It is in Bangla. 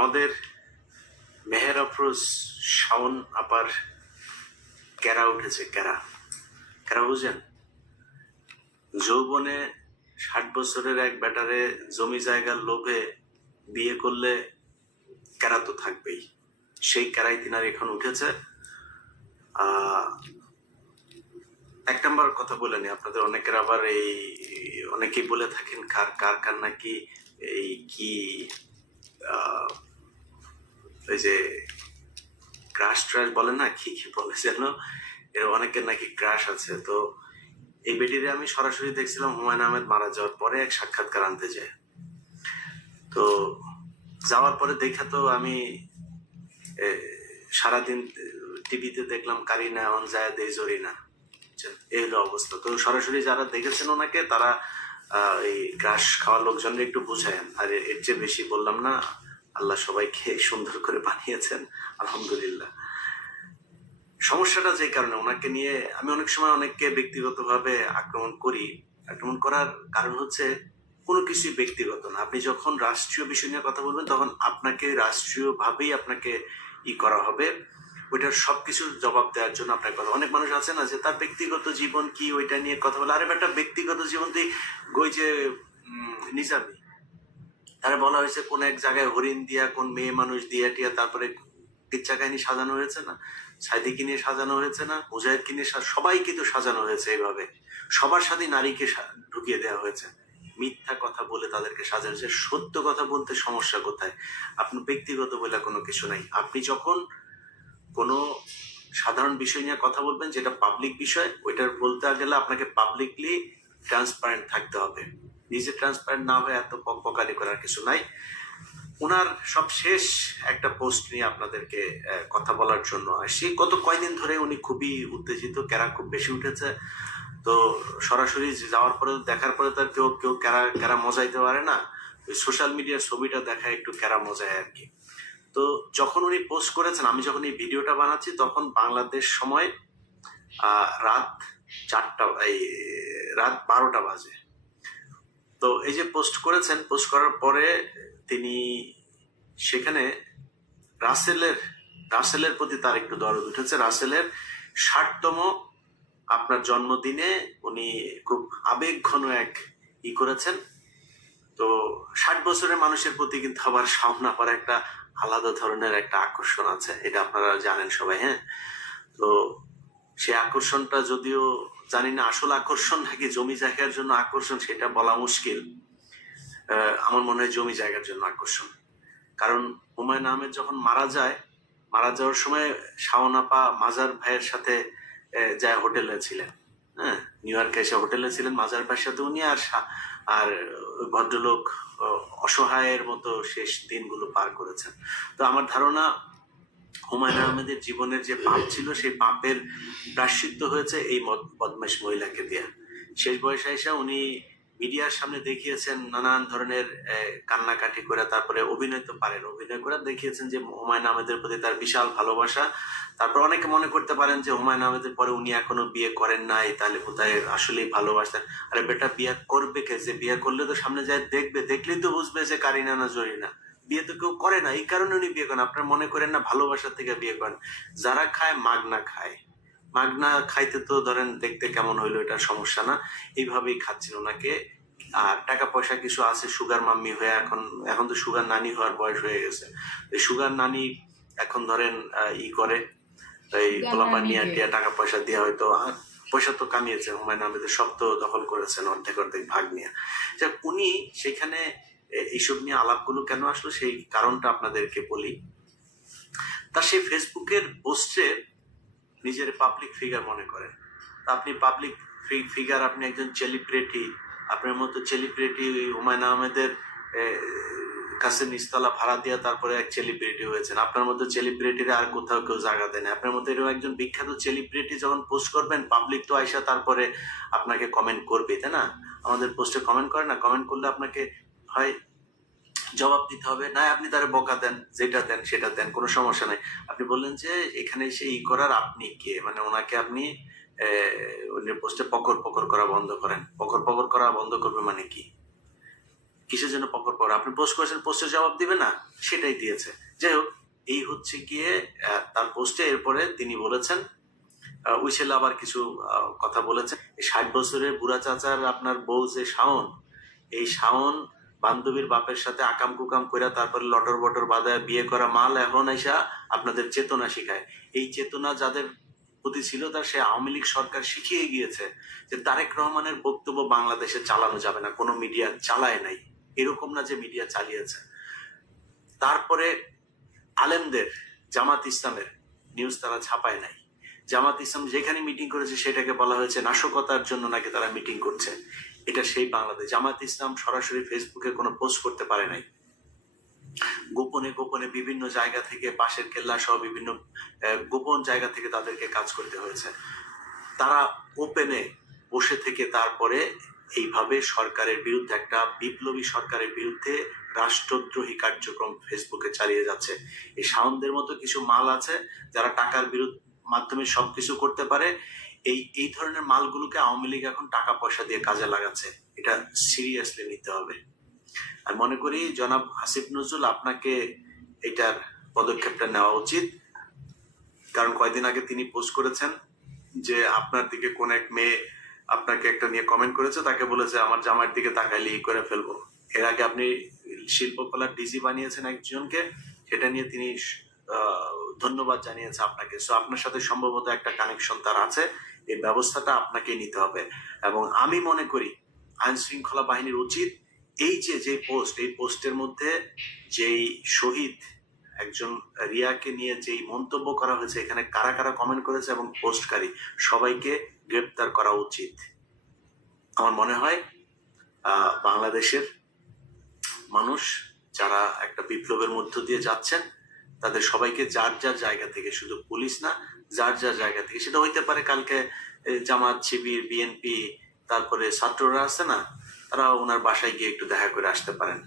আমাদের মেহের আফরোজ শাওন আপার ক্যারা উঠেছে, ক্যারা। ক্যারা বুঝেন যৌবনে ষাট বছরের এক ব্যাটারে জমি জায়গার লোভে বিয়ে করলে ক্যারা তো থাকবেই। সেই ক্যারাই তিনার এখন উঠেছে। এক নম্বর কথা বলে নি, আপনাদের অনেকের আবার এই, অনেকেই বলে থাকেন কার কার কার নাকি এই কি ওই যে ক্রাশ ট্রাশ বলে না, কি কি বলে যেন? এর অনেকের নাকি ক্রাশ আছে। তো এই বেটিরে আমি সরাসরি দেখছিলাম হুমায়ুন আহমেদ মারা যাওয়ার পরে এক সাক্ষাৎকার আনতে যায়। তো যাওয়ার পরে দেখা তো আমি সারাদিন টিভিতে দেখলাম কারিনা অন যায় দেই জরিনা বুঝছেন? এই হলো অবস্থা। তো সরাসরি যারা দেখেছেন ওনাকে, তারা এই গ্রাস খাওয়ার লোকজনকে একটু বুঝায়েন। আর, এর চেয়ে বেশি বললাম না। আল্লাহ সবাইকে সুন্দর করে বানিয়েছেন, আলহামদুলিল্লাহ। সমস্যাটা যে কারণে ওনাকে নিয়ে আমি অনেক সময় অনেককে ব্যক্তিগতভাবে আক্রমণ করি। আক্রমণ করার কারণ হচ্ছে কোনো কিছুই ব্যক্তিগত না। আপনি যখন রাষ্ট্রীয় বিষয় নিয়ে কথা বলবেন, তখন আপনাকে রাষ্ট্রীয়ভাবেই আপনাকে ই করা হবে। ওইটার সব কিছুর জবাব দেওয়ার জন্য আপনার কথা অনেক মানুষ আছে না যে তার ব্যক্তিগত জীবন কি, ওইটা নিয়ে কথা বলে। আরে একটা ব্যক্তিগত জীবন তুই গই যে নিজামি। তারা বলা হয়েছে কোন এক জায়গায় হরিণ দিয়া, কোন মেয়ে মানুষ দিয়া টিয়া, তারপরে কিচ্ছা কাহিনী সাজানো হয়েছে না? সাইদিকে নিয়ে সাজানো হয়েছে না? মুজাহিদকে নিয়ে সা- সবাইকে তো সাজানো হয়েছে এইভাবে। সবার সাথে নারীকে ঢুকিয়ে দেওয়া হয়েছে। মিথ্যা কথা বলে তাদেরকে সাজানো হয়েছে। সত্য কথা বলতে সমস্যা কোথায়? আপনার ব্যক্তিগত বলে কোনো কিছু নাই। আপনি যখন কোনো সাধারণ বিষয় নিয়ে কথা বলবেন, যেটা পাবলিক বিষয়, ওইটার বলতে গেলে আপনাকে পাবলিকলি ট্রান্সপারেন্ট থাকতে হবে। নিজে ট্রান্সপারেন্ট না হয়ে এত পকপকানি করার কিছু নাই। ওনার সব শেষ একটা পোস্ট নিয়ে আপনাদেরকে কথা বলার জন্য আসি গত কয়দিন ধরে উনি খুবই উত্তেজিত, ক্যারা খুব বেশি উঠেছে। তো সরাসরি যাওয়ার পরে, দেখার পরে তার কেউ কেউ ক্যারা ক্যারা মজাইতে পারে না। ওই সোশ্যাল মিডিয়ার ছবিটা দেখা একটু ক্যারা মজায় আর কি। তো যখন উনি পোস্ট করেছেন, আমি যখন এই ভিডিওটা বানাচ্ছি, তখন বাংলাদেশ সময় রাত চারটা, এই, রাত বারোটা বাজে। তো এই যে পোস্ট করেছেন, পোস্ট করার পরে তিনি সেখানে রাসেলের রাসেলের প্রতি তার একটু দরদ উঠেছে। রাসেলের ষাটতম আপনার জন্মদিনে উনি খুব আবেগ ঘন এক ই করেছেন। তো ষাট বছরের মানুষের প্রতি কিন্তু আবার সামনা পর একটা আলাদা ধরনের একটা আকর্ষণ আছে, এটা আপনারা জানেন সবাই হ্যাঁ? তো সেই আকর্ষণটা যদিও জানি না আসল আকর্ষণ নাকি জমি জায়গার জন্য আকর্ষণ, সেটা বলা মুশকিল। আমার মনে হয় জমি জায়গার জন্য আকর্ষণ। কারণ হুমায়ুন আহমেদ যখন মারা যায়, মারা যাওয়ার সময় শাওনাপা মাজার ভাইয়ের সাথে যায় হোটেলে ছিলেন। হ্যাঁ নিউ ইয়র্কে এসে হোটেলে ছিলেন, মাজার ভাইয়ের সাথে উনি আর আর ভদ্রলোক অসহায়ের মতো শেষ দিনগুলো পার করেছেন। তো আমার ধারণা হুমায়ুন আহমেদের জীবনের যে পাপ ছিল, সেই পাপের প্রাশ্চিত্য হয়েছে এই বদমাইশ মহিলাকে দিয়ে। শেষ বয়সে এসে উনি মিডিয়ার সামনে দেখিয়েছেন নানান ধরনের কান্নাকাটি করে, তারপরে অভিনয় তো পারেন, অভিনয় করে দেখিয়েছেন যে হুমায়ুন আহমেদের প্রতি তার বিশাল ভালোবাসা। তারপর অনেকে মনে করতে পারেন যে হুমায়ুন আহমেদের পরে উনি এখনও বিয়ে করেন নাই, তাহলে কোথায় আসলেই ভালোবাসতেন। আরে বেটা, বিয়ে করবে কে যে বিয়ে করলে তো সামনে যায়, দেখবে, দেখলেই তো বুঝবে যে কারিনা না জরিনা। বিয়ে তো কেউ করে না এই কারণে উনি বিয়ে করেন। আপনার মনে করেন না ভালোবাসা থেকে বিয়ে করেন। যারা খায় মাগনা খায়। মাগনা খাইতে তো ধরেন দেখতে কেমন হইল এটা সমস্যা না। এইভাবেই খাচ্ছেন ওনাকে। আর টাকা পয়সা কিছু আছে সুগার মাম্মি হয়ে এখন এখন তো সুগার নানি হওয়ার বয়স হয়ে গেছে। এই সুগার নানি এখন ধরেন ই করে। এই পোলাপান নিয়ে। টিয়া টাকা পয়সা দিয়ে হয়তো পয়সা তো কামিয়েছে। হুমায়ুন আহমেদের সব তো দখল করেছেন অর্ধেক অর্ধেক ভাগ নিয়ে। যাক, উনি সেখানে এইসব নিয়ে আলাপগুলো কেন আসলো? সেই কারণটা আপনাদেরকে বলি। তা সেই ফেসবুকের পোস্টে নিজের পাবলিক ফিগার মনে করেন। আপনি পাবলিক ফিগার আপনি একজন সেলিব্রিটি আপনার মতো সেলিব্রিটি হুমায়ুন আহমেদের কাছে নিস্তলা ভাড়া দিয়ে তারপরে এক সেলিব্রিটি হয়েছেন। আপনার মতো সেলিব্রিটিরা আর কোথাও কেউ জায়গা দেয় না। আপনার মতো এরকম একজন বিখ্যাত সেলিব্রিটি যখন পোস্ট করবেন পাবলিক তো আইসা তারপরে আপনাকে কমেন্ট করবে তাই না? আমাদের পোস্টে কমেন্ট করে না? কমেন্ট করলে আপনাকে হয় জবাব দিতে হবে। না, আপনি তারে বকা দেন, যেটা দেন, সেটা দেন, কোনো সমস্যা নাই। আপনি বললেন যে, এখানে এসে ই করার আপনি কে? মানে ওনাকে আপনি পোস্টে পকর পকর করা বন্ধ করেন। পকর পকর করা বন্ধ করবে মানে কি? কিসের জন্য পকর পকর? আপনি পোস্ট করেছেন পোস্টের জবাব দিবে না, সেটাই দিয়েছে। যাই হোক, এই হচ্ছে গিয়ে তার পোস্টে এরপরে তিনি বলেছেন ওই ছেলে আবার কিছু কথা বলেছেন ষাট বছরের বুড়া চাচার আপনার বউ যে শাওন, এই শাওন বান্ধবীর বাপের সাথে আকাম কুকাম করে তারপরে লটর বটর বাদায় বিয়ে করা মাল এখন এসা আপনাদের চেতনা শিখায়। এই চেতনা যাদের প্রতি ছিল তার সে আওয়ামী লীগ সরকার শিখিয়ে গিয়েছে যে তারেক রহমানের বক্তব্য বাংলাদেশে চালানো যাবে না, কোনো মিডিয়া চালায় নাই। এরকম না যে মিডিয়া চালিয়েছে। তারপরে আলেমদের, জামাত ইসলামের নিউজ তারা ছাপায় নাই। জামাত ইসলাম যেখানে মিটিং করেছে সেটাকে বলা হয়েছে নাশকতার জন্য নাকি তারা মিটিং করছে। এটা সেই বাংলাদেশ। জামাত ইসলাম সরাসরি ফেসবুকে কোনো পোস্ট করতে পারে নাই। গোপনে গোপনে বিভিন্ন জায়গা থেকে পাশের কেল্লা সহ বিভিন্ন গোপন জায়গা থেকে তাদেরকে কাজ করতে হয়েছে। তারা ওপেনে বসে থেকে তারপরে এইভাবে সরকারের বিরুদ্ধে, একটা বিপ্লবী সরকারের বিরুদ্ধে রাষ্ট্রদ্রোহী কার্যক্রম ফেসবুকে চালিয়ে যাচ্ছে। এই সাউন্ডের মতো কিছু মাল আছে, যারা টাকার বিরুদ্ধ মাধ্যমে সবকিছু করতে পারে। এই এই ধরনের মালগুলোকে আওয়ামী লীগ এখন টাকা পয়সা দিয়ে কাজে লাগাচ্ছে। এটা সিরিয়াসলি নিতে হবে। আমি মনে করি, জনাব হাসিফ নজরুল, আপনাকে এটার পদক্ষেপটা নেওয়া উচিত। কারণ কয়দিন আগে তিনি পোস্ট করেছেন যে, আপনার দিকে কোন এক মেয়ে আপনাকে একটা নিয়ে কমেন্ট করেছে, তাকে বলেছে, আমার জামাইয়ের দিকে তাকাইলে ই করে ফেলব। এর আগে আপনি শিল্পকলার ডিজি বানিয়েছেন একজনকে, সেটা নিয়ে তিনি ধন্যবাদ জানিয়েছে আপনাকে। সো আপনার সাথে সম্ভবত একটা কানেকশন তার আছে। এই ব্যবস্থাটা আপনাকে নিতে হবে। এবং আমি মনে করি আইন শৃঙ্খলা বাহিনীর উচিত এই যে যে পোস্ট এই পোস্টের মধ্যে যেই শহীদ একজন রিয়াকে নিয়ে যেই মন্তব্য করা হয়েছে, এখানে কারা কারা কমেন্ট করেছে এবং পোস্টকারী সবাইকে গ্রেপ্তার করা উচিত। আমার মনে হয় বাংলাদেশের মানুষ যারা একটা বিপ্লবের মধ্য দিয়ে যাচ্ছেন তাদের সবাইকে যার যার জায়গা থেকে, শুধু পুলিশ না, যার যার জায়গা থেকে। সেটা হইতে পারে কালকে জামাত, শিবির, বিএনপি, তারপরে ছাত্ররা আছে না তারা ওনার বাসায় গিয়ে একটু দেখা করে আসতে পারেন।